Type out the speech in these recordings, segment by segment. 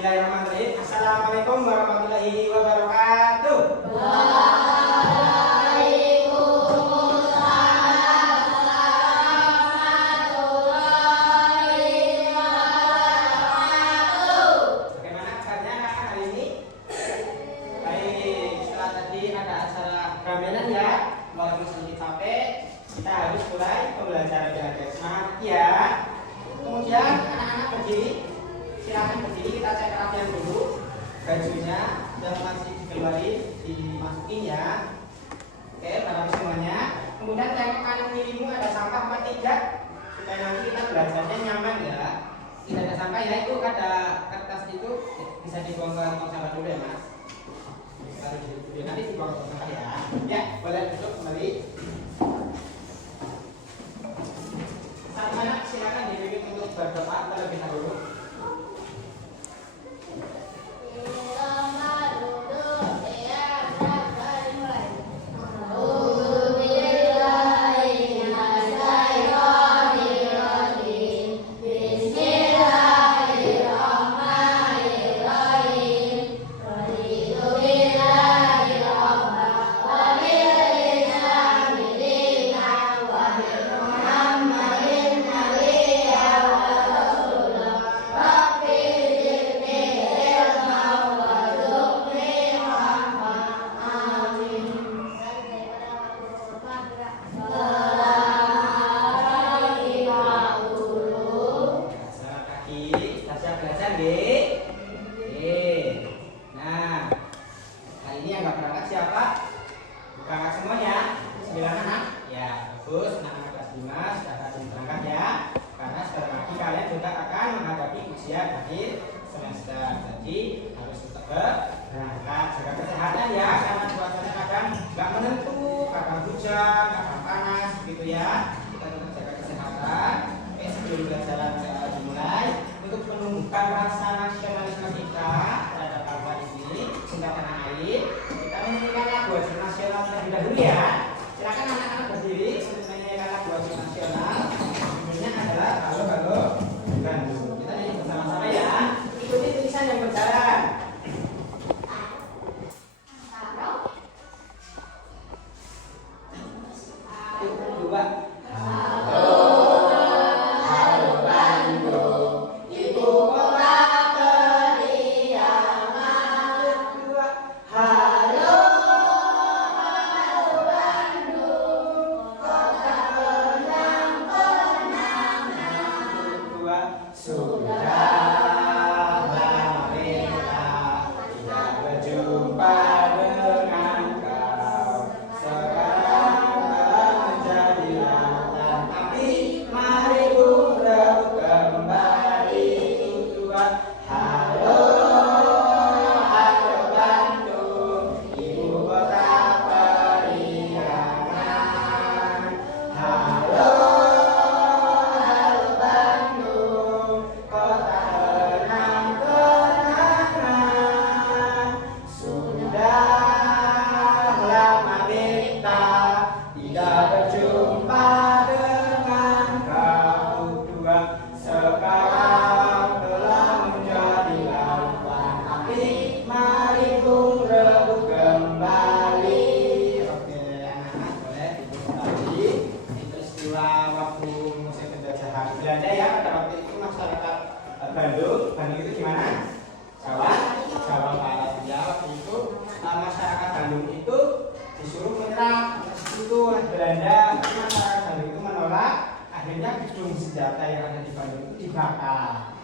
Bismillahirrahmanirrahim. Assalamualaikum warahmatullahi wabarakatuh. Bagaimana kabarnya anak-anak hari ini? Baik, setelah tadi ada acara gamelan ya, walaupun sedikit capek, kita harus mulai pembelajaran belajar. Semangat ya. Kemudian anak-anak berdiri, silakan berdiri, kita cek rapian dulu bajunya yang masih dikeluarin, dimasukin ya. Oke, para semuanya. Kemudian tengok kanan kirimu ada sampah apa tidak, supaya nanti kita belajarnya nyaman ya. Tidak ada sampah ya, itu ada kertas itu bisa dibuang ke tong sampah dulu ya mas. Nanti dibuang ke tong sampah ya. Ya, boleh duduk kembali. Saat mana silakan dipimpin untuk berdoa terlebih dahulu.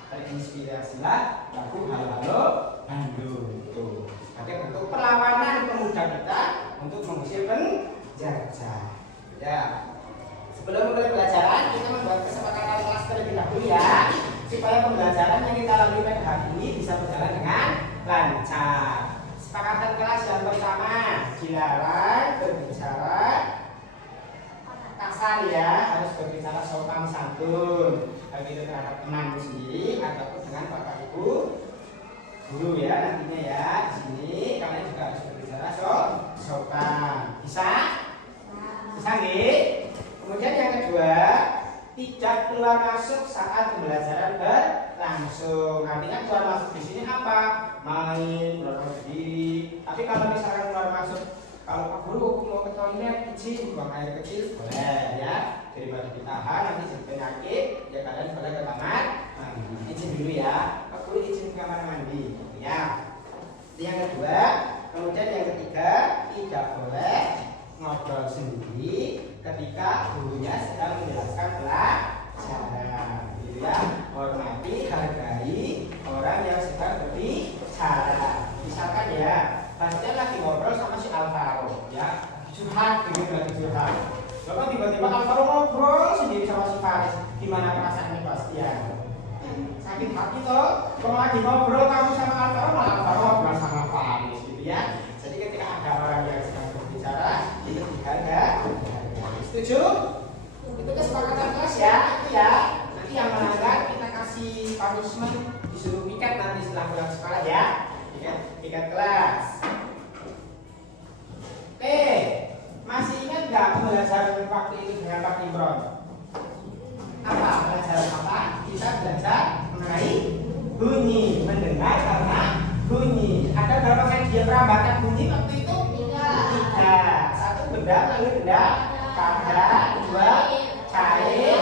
Terinspirasilah lagu Halo Bandung itu sebagai bentuk perlawanan pemuda kita untuk mengusir penjajah. Ya, sebelum mulai pelajaran kita membuat kesepakatan kelas terlebih dahulu ya, supaya pembelajaran yang kita lalui pada hari ini bisa berjalan dengan lancar. Kesepakatan kelas yang pertama, dilarang berbicara kasar ya, harus berbicara sopan santun, baik itu terhadap temanmu sendiri ataupun dengan bapak ibu guru ya nantinya ya. Di sini kalian juga harus berbicara sopan. Bisa? Bisa nggih? Kemudian yang kedua, tidak keluar masuk saat pembelajaran berlangsung. langsung. Artinya keluar masuk di sini apa? Main, keluar masuk sendiri. Tapi kalau misalkan keluar masuk, kalau Pak Guru mau ke toilet kecil, buang air kecil, boleh ya. Daripada ditahan nanti jadi penyakit, ya kalian boleh ke kamar mandi. Izin dulu ya, Pak Guru izin ke kamar mandi, ya. Yang kedua, kemudian yang ketiga, tidak boleh ngobrol sendiri ketika gurunya sedang menjelaskan pelajaran, gitu ya. Hormati, hargai orang yang sedang berbicara. Misalkan ya, Bastian lagi ngobrol sama si Alvaro, ya, curhat, lagi curhat. Lalu tiba-tiba Alvaro ngobrol sendiri sama si Faris. Gimana perasaannya Bastian? Sakit hati toh. Kalau lagi ngobrol kamu sama Alvaro, malah Alvaro ngobrol sama Faris, gitu ya. Jadi ketika ada orang yang sedang berbicara, itu dihargai. Setuju? Itu kesepakatan kelas ya, itu ya. Nanti yang melanggar kita kasih punishment, disuruh piket nanti setelah pulang sekolah ya. Piket kelas. Masih ingat nggak pembelajaran waktu itu dengan Pak Imron? Apa pelajaran apa? Kita belajar mengenai bunyi, mendengar karena bunyi. Ada berapa media perambatan bunyi waktu itu? 3. 1 benda, lalu benda pada, 2 cair,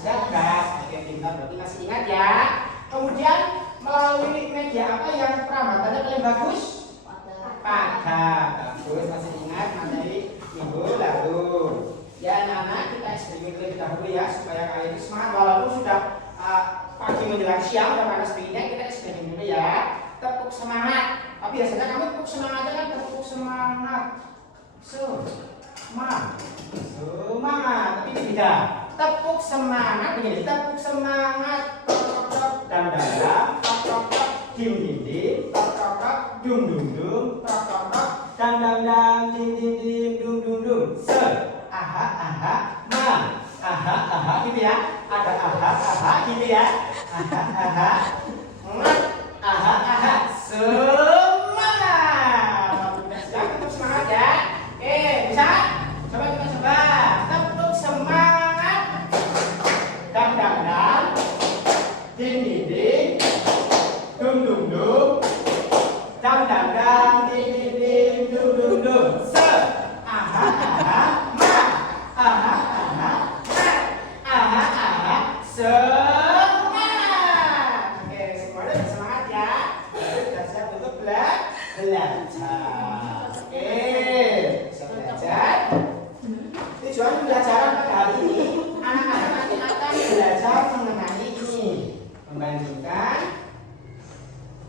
3 gas. Oke, pintar, berarti masih ingat ya. Kemudian melalui media apa yang perambatannya paling bagus? Pada. Bagus, masih ingat materi minggu lalu. Ya anak-anak, kita eksperimen terlebih dahulu ya supaya kalian itu semangat walaupun sudah pagi menjelang siang udah panas dinginnya. Kita eksperimen dulu ya. Tepuk semangat. Tapi biasanya kamu tepuk semangatnya kan tepuk semangat. Semangat. Tapi ini beda. Tepuk semangat begini. Tepuk semangat. Dan dalam. Dim dim dim. Dum dum dum. Dan dim dim dim. Dum dum dum. Aha aha ma. Aha aha gitu ya. Ada aha aha gitu ya. Aha aha ma. Aha aha semangat. Sudah tetap semangat ya. Oke, bisa? Coba kita coba. Tepuk semangat. Dam dam dam. Ding ding ding. Dum dum dum. Dam dam dam. Ding ding ding. Dum dum dum. Aha aha ma. Aha aha ma. Aha aha semangat. Oke, semuanya semangat ya. Sudah siap untuk belajar. Oke, bisa belajar. Tujuan pembelajaran pada hari ini, anak-anak nanti akan belajar mengenai ini, membandingkan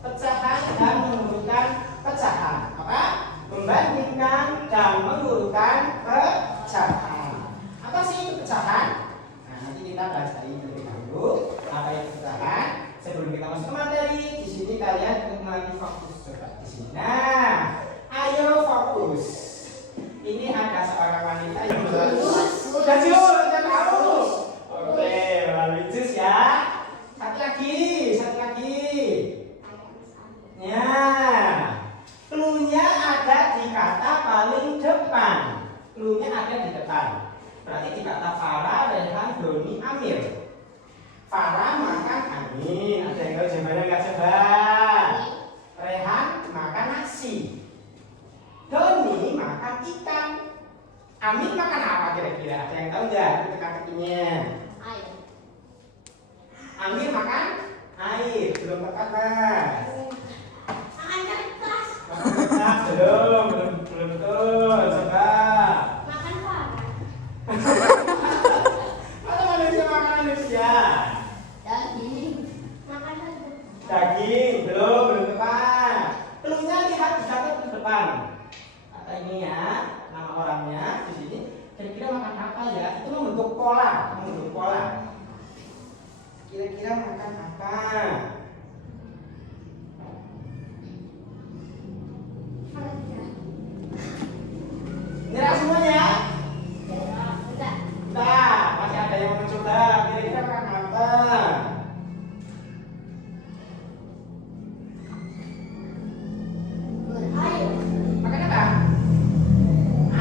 pecahan dan mengurutkan pecahan. Apa? Membandingkan dan mengurutkan pecahan. Apa sih itu pecahan? Nah, nanti kita pelajari terlebih dahulu apa itu pecahan. Sebelum kita masuk ke materi, di sini kalian untuk fokus coba di sini. Nah, ayo fokus. Ini ada seorang wanita yang sudah tahu. Oke, melalui jus ya. Satu lagi. Ya, cluenya ada di kata paling depan. Cluenya ada di depan. Berarti di kata Farah, Rehan, Doni, Amir. Farah makan angin. Ada yang tahu jawabannya nggak coba? Rehan makan nasi. Doni makan ikan. Amir makan apa kira-kira? Ada yang tahu nggak teka-tekinya? Air. Amir makan air. Belum tepat mas. Makan kertas. Makan kertas belum betul. Coba. Makan apa? Atau manusia makan manusia? Daging. Makan apa? Daging belum tepat. Cluenya lihat di satu depan. Kata ini ya, nama orangnya di sini. Kira-kira makan apa ya? Itu membentuk pola. Kira-kira makan apa? Nyerah semuanya? Enggak. Nah, masih ada yang mau mencoba. Kira-kira makan apa? Air. Makan apa?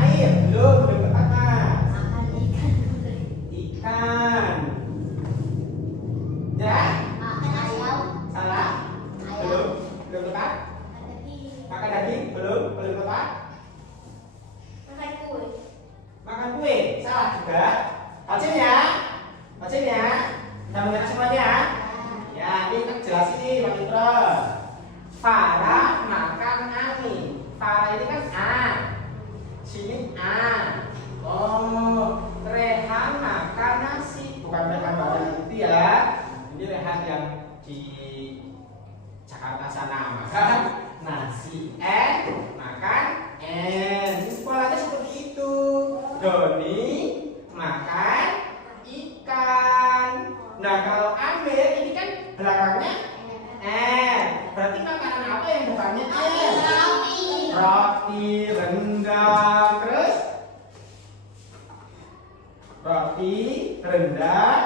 Air belum tepat mas. Makan ikan. Ikan. Ya? Makan ayam. tepat? Daging. Makan daging? Belum tepat? Makan kue. Makan kue? Salah juga. Hasilnya? Udah mengerti semuanya? Ya, ini kan jelas ini Pak Fitro. Farah makan angin. Farah ini kan A. Sini A. Oh, Rehan makan nasi. Bukan Rehan makan itu ya. Ini Rehan yang di Jakarta sana makan nasi. Makan N. Polanya seperti itu. Doni makan ikan. Nah, kalau Amir ini kan belakangnya berarti makanan apa yang bukannya roti, rendang, terus roti, rendang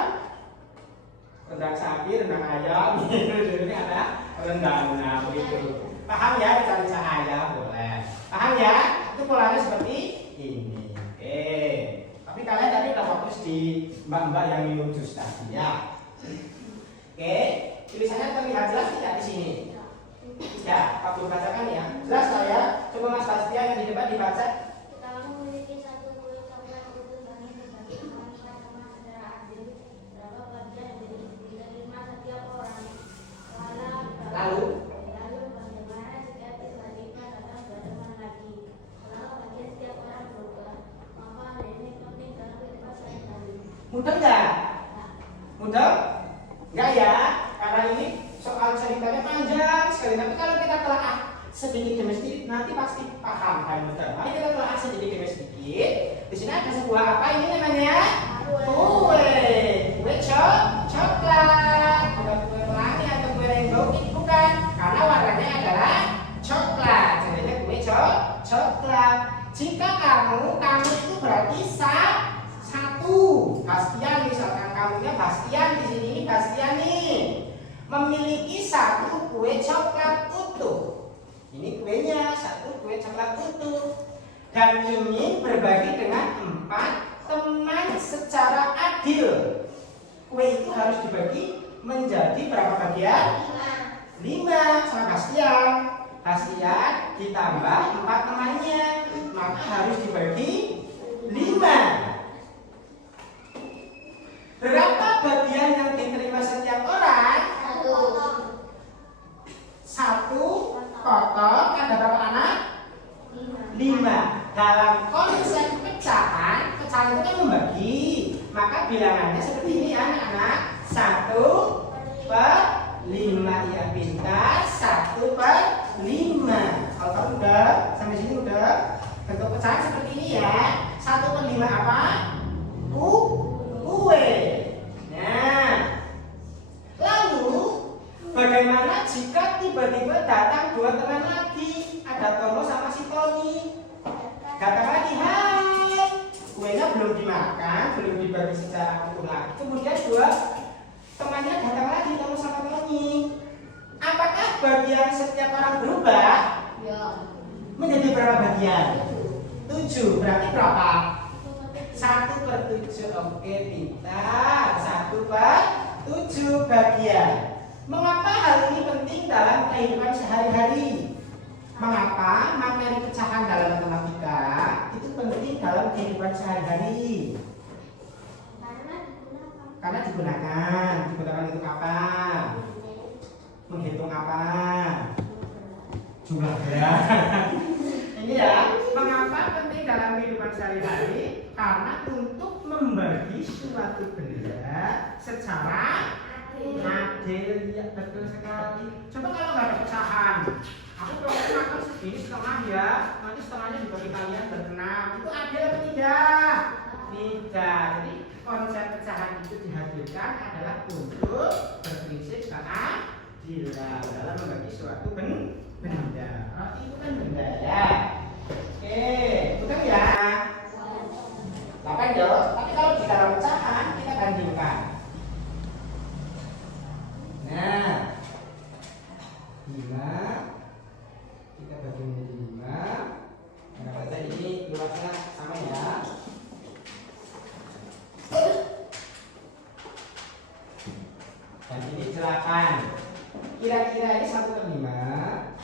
sapi, rendang ayam. Ini ada rendang. Nah, begitu. Paham ya? Bisa ayam boleh. Paham ya? Itu polanya seperti ini. Oke. Tapi kalian tadi udah fokus di mbak-mbak yang minum jus tadi ya. Oke, tulisannya terlihat jelas tidak di sini? Ya, Pak Guru bacakan ya. Jelas tak ya? Coba Mas Bastian yang di depan dibaca. Kamu memiliki satu kulit coklat utuh bagi berbagi teman sama secara adil. Berapa bagian yang diterima setiap orang? Lalu Bagaimana jika tiba-tiba datang dua teman lagi? Kalau bagian setiap orang berubah, maka hal ini penting dalam kehidupan sehari-hari. mudah nggak? Mudah? Enggak ya? Karena ini soal ceritanya panjang sekali. Tapi kalau kita telah sedikit demi sedikit, nanti pasti paham kan betul. Mari kita telah sedikit demi sedikit. Di sini ada sebuah apa ini namanya? Kue coklat. Bukan kue pelangi atau kue rainbow, bukan. Karena warnanya adalah coklat. Jadinya kue coklat. Jika kamu itu berarti satu. Bastian misalkan kamunya Bastian di sini, Bastian nih memiliki satu kue coklat utuh. Ini kuenya satu kue coklat utuh dan ingin berbagi dengan 4 teman secara adil. Kue itu harus dibagi menjadi berapa bagian? 5 sama Bastian. Bastian ditambah 4 temannya, maka harus dibagi 5. Berapa bagian yang diterima setiap orang? 1 potong. Ada berapa anak? 5. Dalam konsep pecahan itu kan membagi. Maka bilangannya seperti ini anak-anak. 1/5. Ya pintar. 1/5. Kalau kamu udah sampai sini udah bentuk pecahan seperti ini ya. 1/5 apa? Kue. Nah, lalu bagaimana jika tiba-tiba datang 2 teman lagi? Ada Tomo sama si Tony. Datang lagi, hai. Kuenya belum dimakan, belum dibagi secara utuh lagi. Kemudian 2 temannya datang lagi, Tomo sama Tony. Apakah bagian setiap orang berubah? Ya. Menjadi berapa bagian? 7. Berarti berapa? 1/7. Oke, pintar. 1/7 bagian. Mengapa hal ini penting dalam kehidupan sehari-hari? Mengapa materi pecahan dalam matematika itu penting dalam kehidupan sehari-hari? Karena digunakan untuk apa? Menghitung apa? Jumlah berat. Ini ya, mengapa penting dalam kehidupan sehari-hari? Karena untuk membagi suatu benda secara adil. Ya, betul sekali. Coba kalau nggak ada pecahan, aku kalau makan segini setengah ya, nanti setengahnya dibagi kalian berenam. Itu adil atau tidak? Tidak. Jadi konsep pecahan itu dihadirkan adalah untuk berprinsip keadilan dalam membagi suatu benda. Roti itu kan benda ya. Oke, bukan ya? 8 ya. Tapi kalau di dalam pecahan kita bandingkan. Nah, 5 kita bagi menjadi 5. Nah, kata ini luasnya sama ya. Dan ini 8. Kira-kira ini 1/5.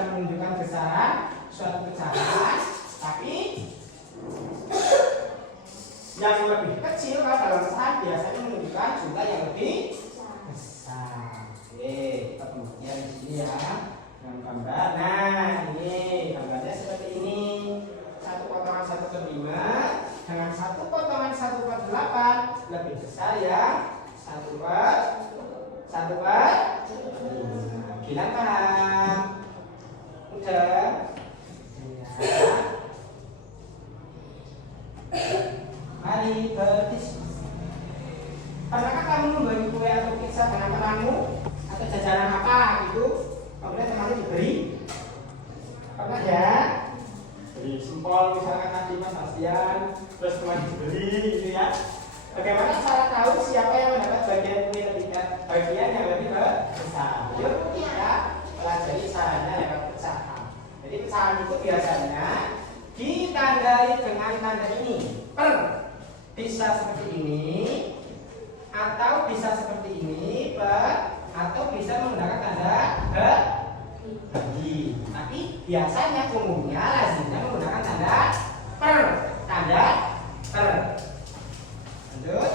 bisa menunjukkan besaran suatu pecahan, tapi yang lebih kecil kalau dalam pecahan biasanya menunjukkan jumlah yang lebih besar. Oke, kita pembuktian di sini ya dengan gambar. Nah, ini gambarnya seperti ini. 1 potongan 1/5 dengan 1 potongan 1/8 lebih besar ya 1/5. Bilang paham? Udah? Ya. Mari berdiskusi. Pernahkah kamu membeli kue atau pizza dengan temanmu atau jajanan apa gitu? Kemudian temannya diberi? Pernah ya? Beri sempol misalkan tadi Mas Asian, terus teman diberi gitu ya. Bagaimana cara tahu siapa yang mendapat bagian yang lebih besar? Yuk kita pelajari caranya lewat pecahan. Jadi pecahan itu biasanya ditandai dengan tanda ini per, bisa seperti ini atau bisa seperti ini per, atau bisa menggunakan tanda bagi. Tapi biasanya umumnya lazimnya menggunakan tanda per. Lanjut.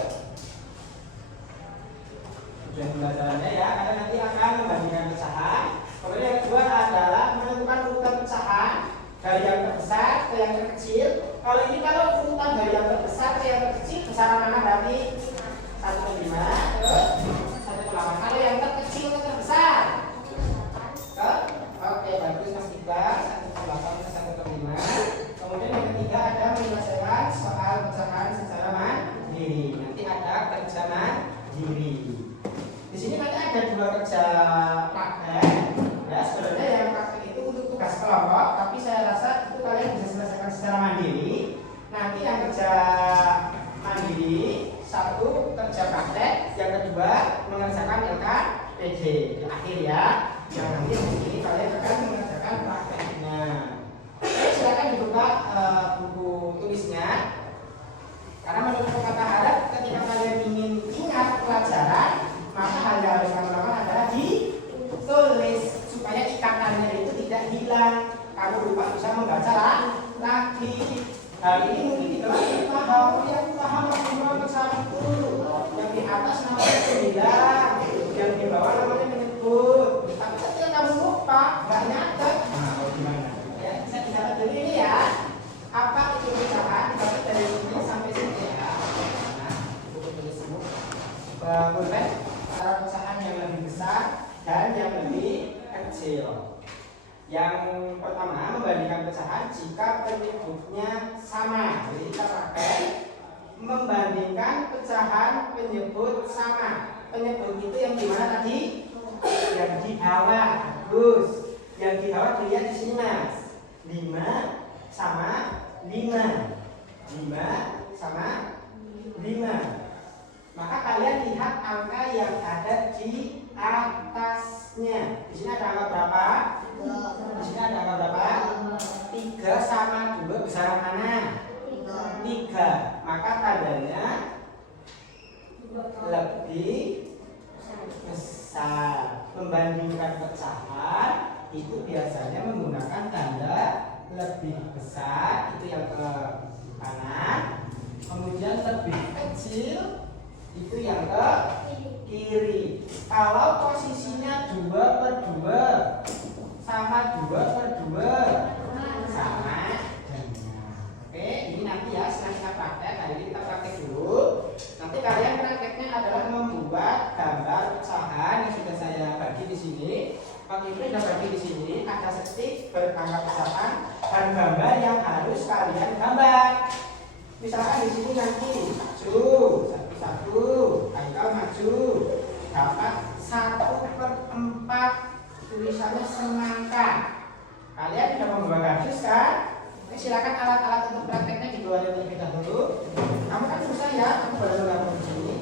Tujuan pembelajarannya ya, kalian nanti akan membandingkan pecahan. Kemudian yang kedua adalah menentukan urutan pecahan dari yang terbesar ke yang terkecil. Kalau urutan dari yang terbesar ke yang terkecil, besaran mana berarti 1/5 terus 1/8. Kalau yang terkecil ke terbesar oke, bagus Mas Iqbal, 1/8 ke 1/5. Kemudian yang ketiga ada menyelesaikan soal pecahan secara mandiri. Nanti ada kerja mandiri. Di sini nanti ada 2 kerja praktek. Ya, sebenarnya yang praktek itu untuk tugas kelompok, tapi saya rasa itu kalian bisa selesaikan secara mandiri. Nanti yang kerja mandiri, 1 kerja praktek, yang kedua mengerjakan LKPD di akhir ya. Yang nanti di sini kalian akan mengerjakan prakteknya. Oke, silakan dibuka buku tulisnya. Karena menurut kata harap, ketika kalian ingin ingat pelajaran, maka hal yang harus kamu lakukan adalah ditulis supaya ikatannya itu tidak hilang. Kamu lupa bisa membaca lagi. Hal ini mungkin tidak paham, yang paham maksimal ke 1, yang di atas namanya 9, yang di bawah namanya menyebut. Tapi ketika kamu lupa, nggak nyatet. Nah, gimana? Ya, bisa dicatat dulu ini ya. Apa itu pecahan? Tapi dari sini sampai sini ya. Nah, buku tulis semua. Pulpen, cara pecahan yang lebih besar dan yang lebih kecil. Yang pertama, membandingkan pecahan jika penyebutnya sama. Jadi kita pakai membandingkan pecahan penyebut sama. Penyebut itu yang di mana tadi? Yang di bawah. Bagus. Yang di bawah dilihat di sini Mas. 5 sama 5. 5 sama 5. Maka kalian lihat angka yang ada di atasnya. Di sini ada angka berapa? Di sini ada angka berapa? 3 sama 2 besaran mana? 3. Maka tandanya lebih besar. Membandingkan pecahan itu biasanya menggunakan tanda lebih besar, itu yang ke kanan. Kemudian lebih kecil itu yang ke kiri. Kalau posisinya 2/2 sama 2/2 sama dengan. Oke, ini nanti ya setelah kita praktek. Hari ini kita praktek dulu. Nanti kalian prakteknya adalah membuat gambar pecahan yang sudah saya bagi di sini. Pak Ibnu sudah bagi di sini. Ada stick berangka pecahan dan gambar yang harus kalian gambar. Misalkan di sini nanti maju satu, Haikal maju dapat 1/4 tulisannya semangka. Kalian sudah membawa garis kan? Oke, silakan alat-alat untuk prakteknya dikeluarkan terlebih dahulu. Kamu kan susah ya, kamu baru gabung di sini.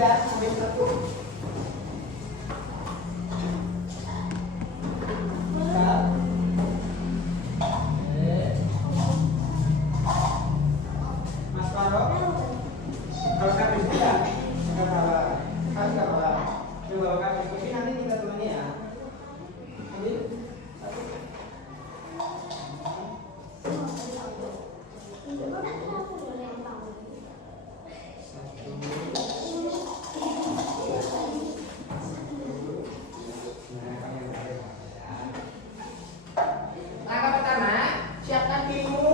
ya, sampai satu. Mas Faro, kalau kami sudah nggak apa-apa, kami nggak apa-apa. Coba kami tapi nanti kita temani ya. Ambil satu. Langkah pertama, siapkan dirimu.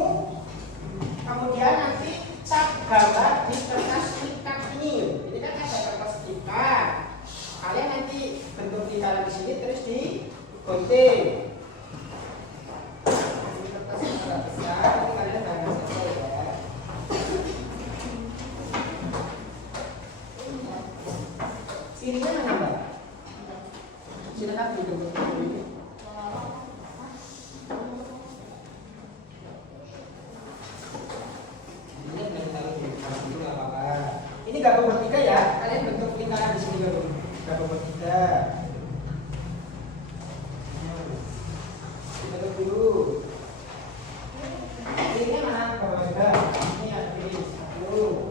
Kemudian nanti cap gambar di kertas ikat ini. Ini kan ada kertas ikat. Kalian nanti bentuk lingkaran di sini terus digunting. Ini kertas agak besar, ini kalian gambar saja ya. Sininya mana Mbak? Silakan dibentuk dulu. Ini gabung bertiga ya, kalian bentuk lingkaran di sini gabung bertiga. Bentuk dulu. Ini mana gabung bertiga? Ini ada pilih satu.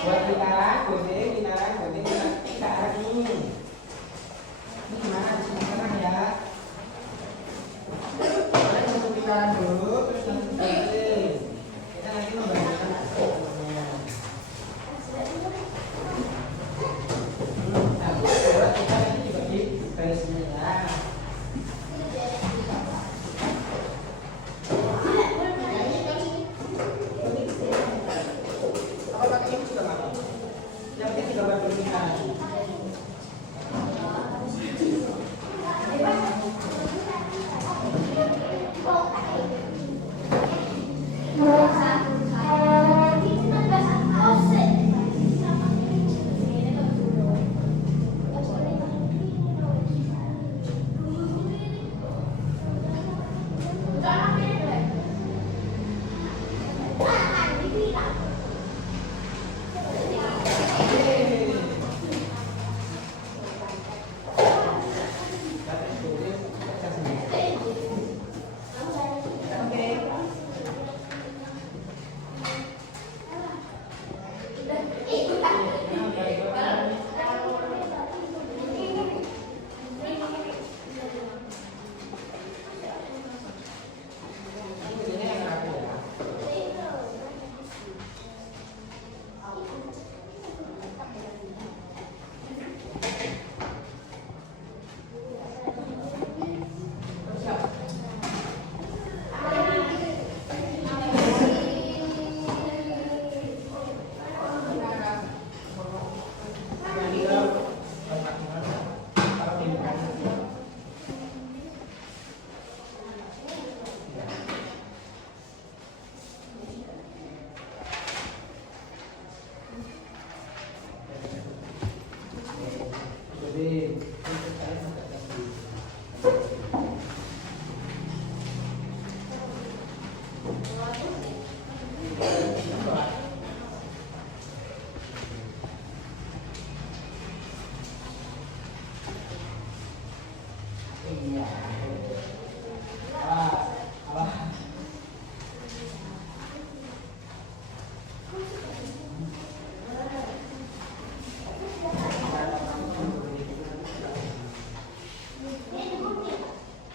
Buat lingkaran, gunting ke arah ini. Ini gimana di sini tengah ya? Kalian bentuk lingkaran dulu, terus nanti gunting. Kita nanti membangun.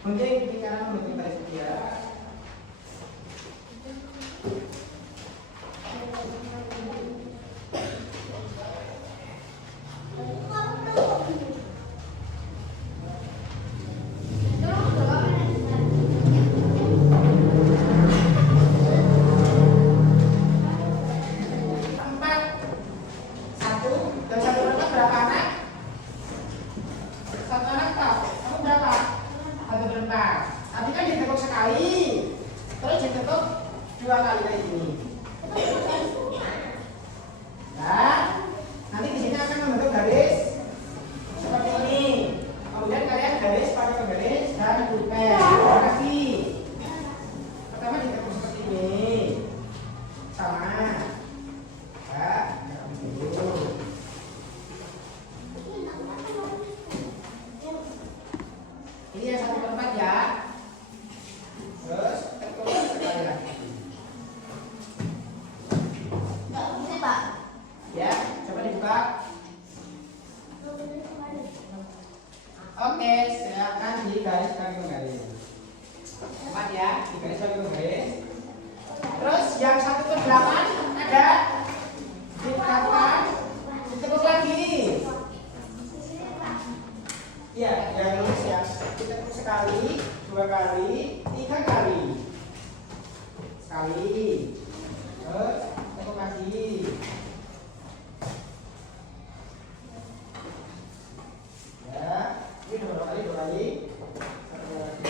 Gunting lingkaran gunting tali setia. Tapi kan ditekuk sekali, terus ditekuk 2 kali kayak gini. Nah, nanti di sini akan membentuk garis seperti ini. Kemudian kalian garis pakai penggaris dan pulpen. Terima kasih. Pertama ditekuk seperti ini, sama. Ya. Digaris pakai garis. Terus yang 1 ke 8 ada ditekukkan, ditekuk lagi. Iya, yang lurus ya. Ditekuk sekali, 2 kali, 3 kali. Sekali. Terus tekuk lagi. Ya, ini 2 kali, 2 kali. 1 lagi.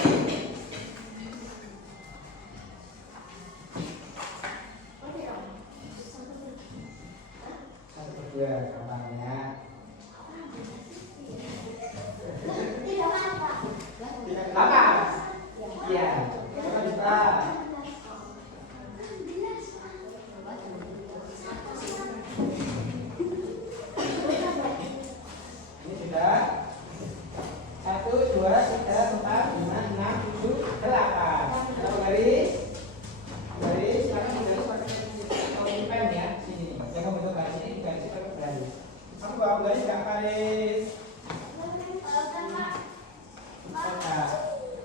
Ya, gampangnya. Tidak apa? Iya, coba bisa. Ini sudah 1, 2, 3, 4, 5, 6, 7, 8. Satu garis, garis. Sekarang garis pakai pen ya. Sini, jangan bentuk garis ini, garis pakai garis. Aku bawa garis nggak garis.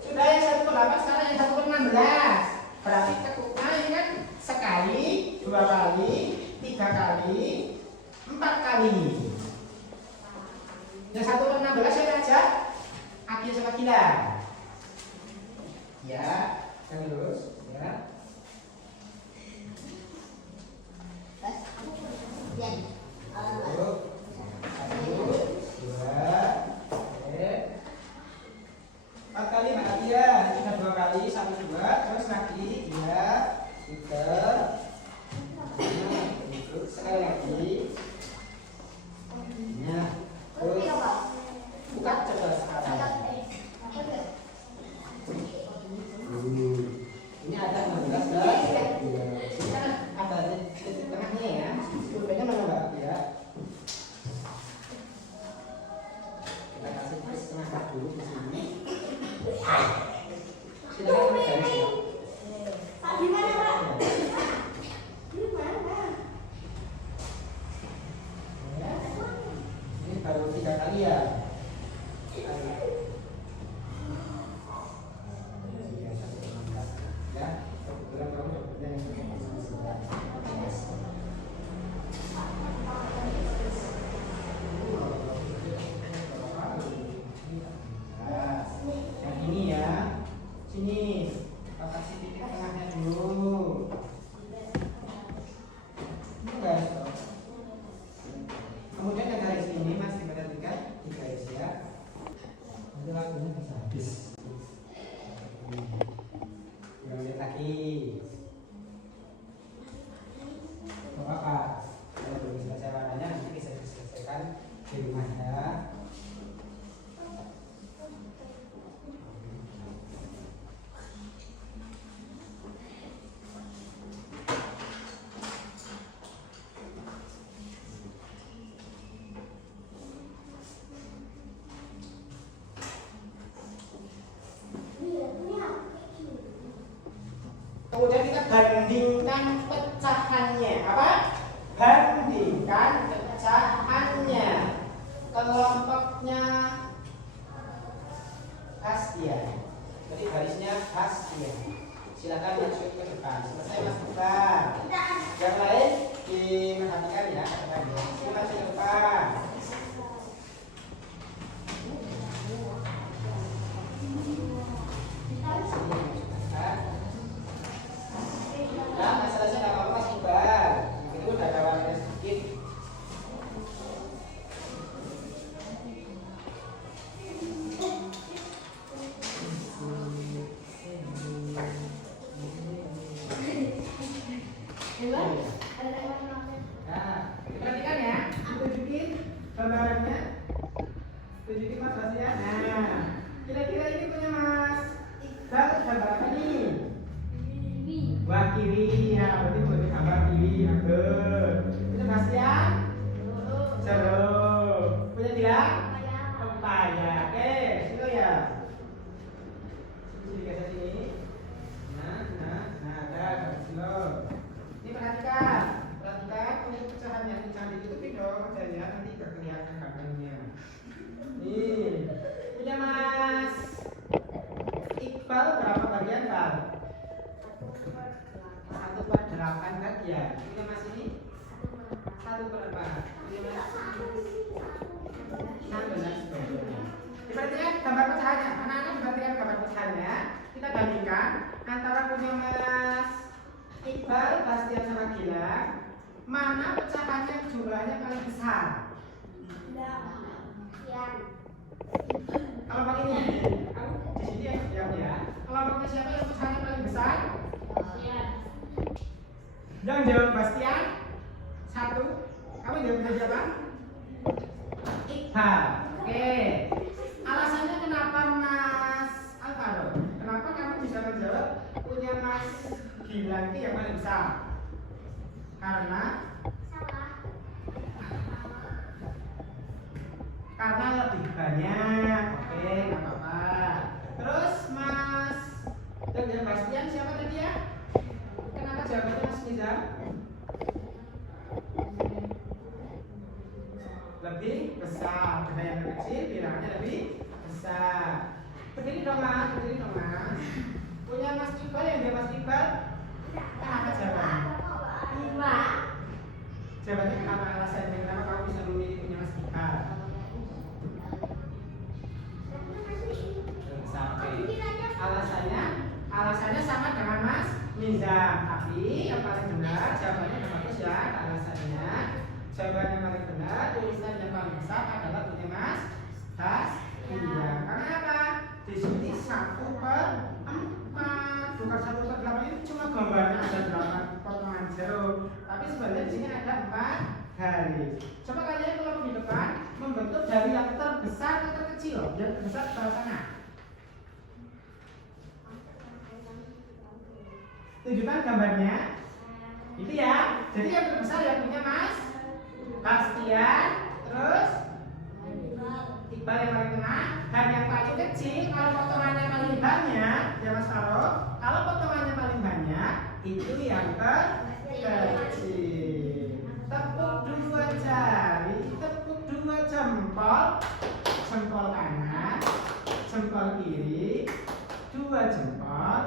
Sudah yang 1 ke 8, sekarang yang 1 ke 16. Berarti tekuknya ini kan sekali, 2 kali, 3 kali, 4 kali. Yang 1 ke 16 saya aja akil sama kila. Ya, yang lurus ya. Satu, 2, 4 kali maka ya, sudah 2 kali, 1, 2, terus lagi 3, 3, sekali lagi. Nah, terus buka coba sekarang. Ini ada 16 dan ini kan ada titik tengahnya ya. Pulpennya mana mbak ya? Kita kasih setengah dulu di sini. Silakan pakai garis ya. Pak, gimana Pak? Gimana? Ini baru 3 kali ya. Ya, kebetulan kamu dapetnya yang yang ini ya. Sini, kasih titik tengahnya dulu. Ini guys. Kemudian yang garis ini masih diperhatikan di garis ya. Nanti waktunya bisa habis. Ulang lagi. Gak apa-apa. Kalau belum selesai warnanya nanti bisa diselesaikan di rumah ya. Kemudian kita bandingkan pecahannya. Apa? Bandingkan pecahannya. Kelompoknya Hastia. Jadi garisnya Hastia. Silakan masuk ke depan. Selesai mas depan. Yang lain diperhatikan ya. Silakan masuk ke depan. Nah, masalahnya nggak apa-apa mas Iqbal. Itu udah ada warnanya sedikit. Nah, diperhatikan ya. Tunjukin gambarannya. Tunjukin mas Basya. Nah, kira-kira ini punya mas Iqbal gambar apa nih? Wah kiri ya, berarti boleh gambar kiri agak. Punya Bastian? Jeruk. Punya Dilan? Pepaya. Oke, situ ya. Sini geser sini. Nah, ada silo. Ini perhatikan, untuk pecahan yang cantik itu dong aja ya, nanti gak kelihatan gambarnya. Nih, punya Mas Iqbal berapa bagian Bal? 8 bagian. Punya Mas ini 1/4. Punya Mas 16 bagian. Diperhatikan gambar pecahannya. Anak-anak diperhatikan gambar pecahannya. Kita bandingkan antara punya Mas Iqbal, Bastian sama Gilang. Mana pecahannya jumlahnya paling besar? Kalau pakai ini, kamu di sini yang jawab ya. Kalau pakai siapa yang pecahannya paling besar? Yang jawab Bastian 1. Kamu jawab siapa? Iqbal. Oke. Alasannya kenapa Mas Alvaro? Kenapa kamu bisa menjawab punya Mas Gilang itu yang paling besar? Karena lebih banyak. Oke, nggak apa-apa. Terus Mas dan Bastian siapa tadi ya? Kenapa jawabannya Mas Nizam? Lebih besar. Benda yang kecil bilangannya lebih besar. Berdiri dong Mas, berdiri dong Mas. Punya Mas Iqbal yang dia Mas Iqbal? Kenapa jawabannya? Jawabannya kenapa alasannya? Kenapa kamu bisa memilih punya Mas Iqbal? Alasannya sama dengan Mas Nizam, tapi yang paling benar jawabannya yang bagus ya. Alasannya jawabannya yang paling benar, tulisan yang paling besar adalah punya Mas Bastian. Karena apa? Di sini 1/4 bukan 1/8 ini cuma gambarnya ada 8 potongan jeruk, tapi sebenarnya di sini ada 4 garis. Coba kalian kalau di depan membentuk dari yang terbesar ke terkecil, yang terbesar ke bawah sana. Tunjukkan gambarnya. Itu ya. Jadi yang terbesar yang punya Mas Bastian, terus Iqbal yang paling tengah, dan yang paling kecil kalau potongannya paling banyak ya Mas Farouk. Kalau potongannya paling banyak itu yang terkecil. Tepuk 2 jari, tepuk 2 jempol, jempol kanan, jempol kiri, 2 jempol.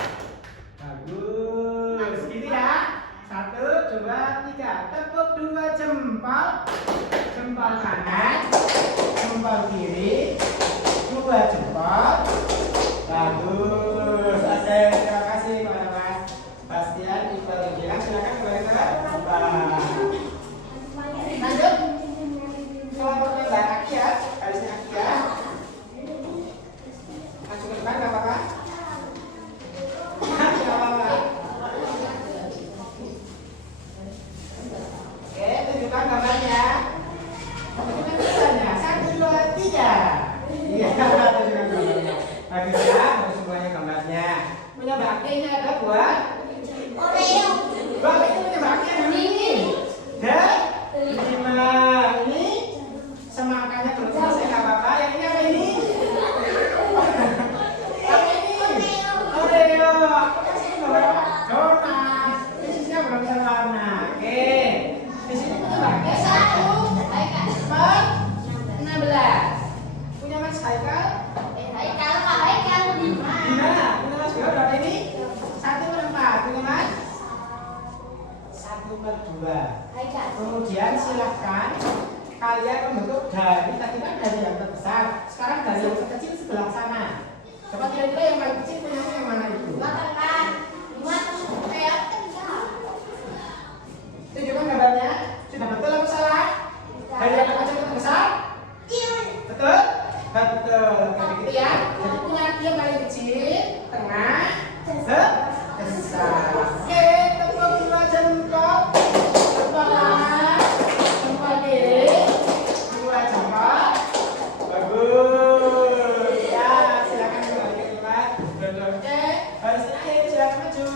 Bagus, gitu ya. 1, 2, 3. Tepuk 2 jempol, jempol kanan, jempol kiri, 2 jempol. Bagus. Oke, terima kasih kepada Mas Bastian, Iqbal dan Gilang. Silakan kembali ke tempat. Lanjut. Kelompoknya Mbak Aki ya, garisnya Aki ya. Masuk ke depan, nggak apa-apa. Oke, tunjukkan gambarnya. Tunjukkan tulisannya. 1, 2, 3. Iya, tunjukkan gambarnya. Bagus ya, bagus semuanya gambarnya. Punya Mbak Aki ini ada buah Oreo. Mbak Aki punya Mbak Aki yang ini. Dan 5. Ini semangkanya belum selesai, nggak apa-apa. Yang ini apa ini? Apa ini? Oreo. Donat. Isinya belum bisa warna. Oke. Di sini punya Mbak Aki 1/16. Punya Mas Haikal? Gimana? Punya Mas Gio berapa ini? 1/4. Punya Mas? 1/2. Kemudian silahkan kalian membentuk dari tadi kan dari yang terbesar. Sekarang dari yang terkecil sebelah sana. Coba kira-kira yang paling kecil punya yang mana itu? Tunjukkan gambarnya. Sudah betul atau salah? Dari yang terkecil ke terbesar? Betul? Betul. Kayak gitu ya. Jadi punya yang paling kecil, tengah, besar. Oke, tepuk 2 jempol. Jempol kanan, jempol kiri, 2 jempol. Bagus. Ya, silakan kembali ke tempat. Oke, baris terakhir silakan maju.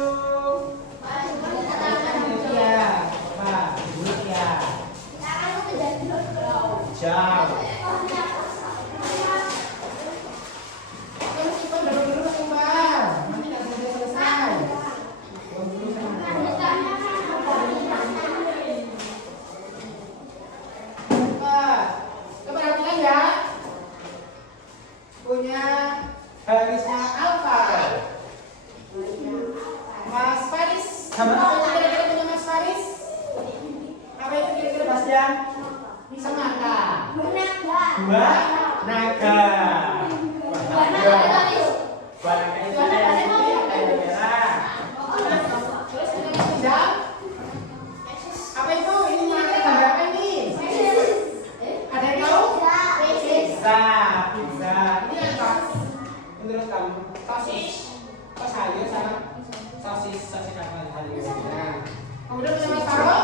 Ya, Pak, dulu ya. Jauh. Keperhatikan ya, punya barisnya Alfa. Mas Faris, gambar apa yang kira-kira punya Mas yang semangka. Dua naga. Dua naga itu ada yang putih, ada yang merah. Terus ada yang hijau. Apa itu? Ini namanya gambar apa ini? Ada yang tahu? Pizza. Ini apa? Menurut kamu sosis, sayur sama sosis apa sayur? Nah, kemudian yang tahu?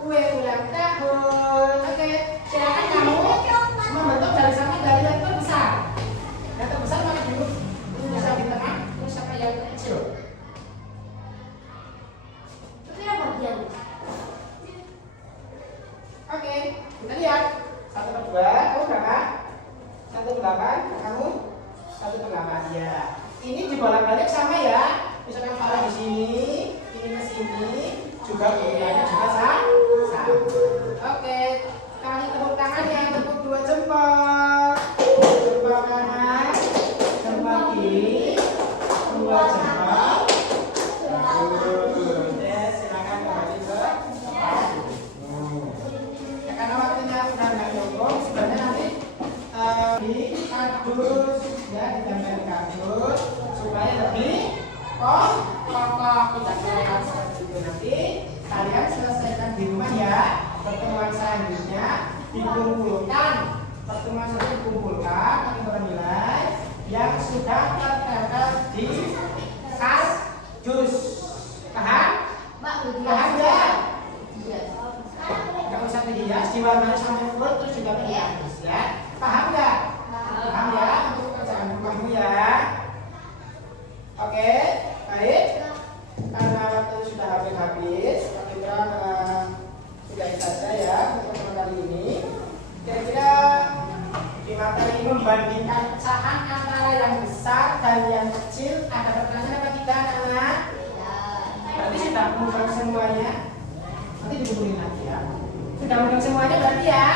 Kue ulang tahun. Oke, silakan kamu membentuk dari yang terbesar. Yang terbesar mana dulu? Yang di tengah, terus sampai yang kecil. Oke, kita lihat 1/2. Kamu berapa? 1/8. Kamu 1/8 ya. Ini dibolak-balik sama ya. Misalkan Farah di sini, ini ke sini, juga pilihannya juga sama. Oke, sekali tepuk tangan ya, tepuk 2 jempol. Jempol kanan, jempol kiri, 2 jempol. Silakan kembali ke tempat. Ya, karena waktunya sudah nggak cukup, sebenarnya nanti di kardus ya, ditempel di kardus supaya lebih kokoh, tidak kelihatan seperti itu. Nanti kalian selesaikan di rumah ya. Pertemuan selanjutnya dikumpulkan. Pertemuan selanjutnya dikumpulkan akibat nilai yang sudah tertempel di kardus. Paham? Paham ya? Nggak usah dihias, diwarnai sampai full terus juga dihias ya. Paham nggak? Paham ya untuk pekerjaan rumahmu ya. Oke, baik. Karena waktu sudah habis, kita sudah saja ya untuk kali ini. Kira-kira di materi ini membandingkan pecahan antara yang besar dan yang kecil. Ada pertanyaan apa tidak, anak-anak? Berarti sudah mudah semuanya. Nanti dikumpulin lagi ya. Sudah mudah semuanya berarti ya.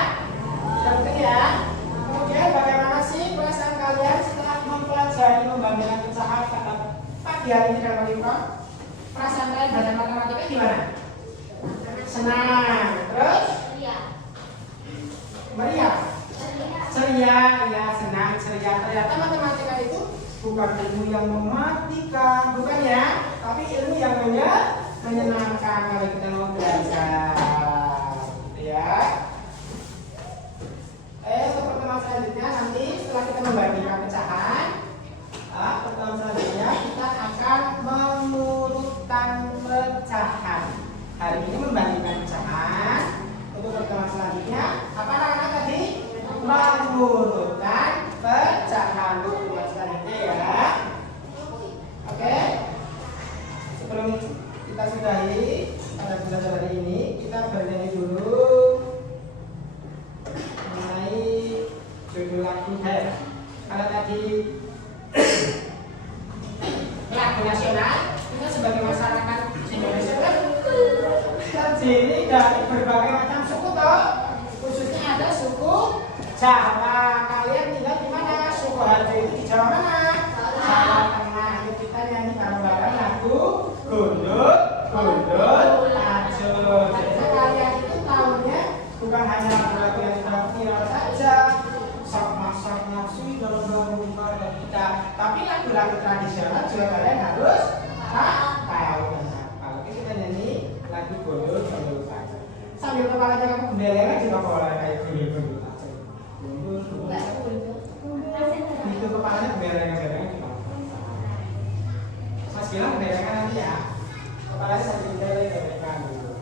Sudah mudah ya. Kemudian bagaimana sih perasaan kalian setelah mempelajari membandingkan pecahan pada pagi hari ini dalam Imron? Perasaan kalian belajar matematika gimana? Senang. Terus? Meriah. Ceria, ya senang, ceria. Ternyata matematika itu bukan ilmu yang mematikan, bukan ya? Tapi ilmu yang menyenangkan kalau kita mau belajar. Ya. Untuk pertemuan selanjutnya nanti setelah kita membandingkan pecahan, pertemuan selanjutnya kita akan mengurutkan pecahan. Hari ini membandingkan pecahan. Untuk pertemuan selanjutnya apa anak-anak tadi? Mengurutkan pecahan. Pertemuan selanjutnya ya. Oke. Sebelum kita sudahi pada belajar hari ini, kita bernyanyi dulu mengenai judul lagu Her. Kalau tadi lagu nasional, kita sebagai masyarakat Indonesia kan terdiri dari berbagai macam suku toh, khususnya ada suku Jawa. Kalian tinggal di mana? Suku Harjo itu di Jawa mana? Jawa Tengah. Yuk kita nyanyi bareng-bareng lagu Gundul Harjo. Jadi kalian itu tahunya bukan hanya lagu yang sudah viral saja, sok nafsu dalam kita, tapi lagu-lagu tradisional juga kalian harus tahu. Kalau kita nyanyi lagu Gundul Harjo sambil kepalanya kamu gembelengan juga boleh kayak Gundul Harjo. Itu kepalanya gembelengan juga. Mas bilang gembelengan nanti ya. Kepalanya sambil gembelengan dulu.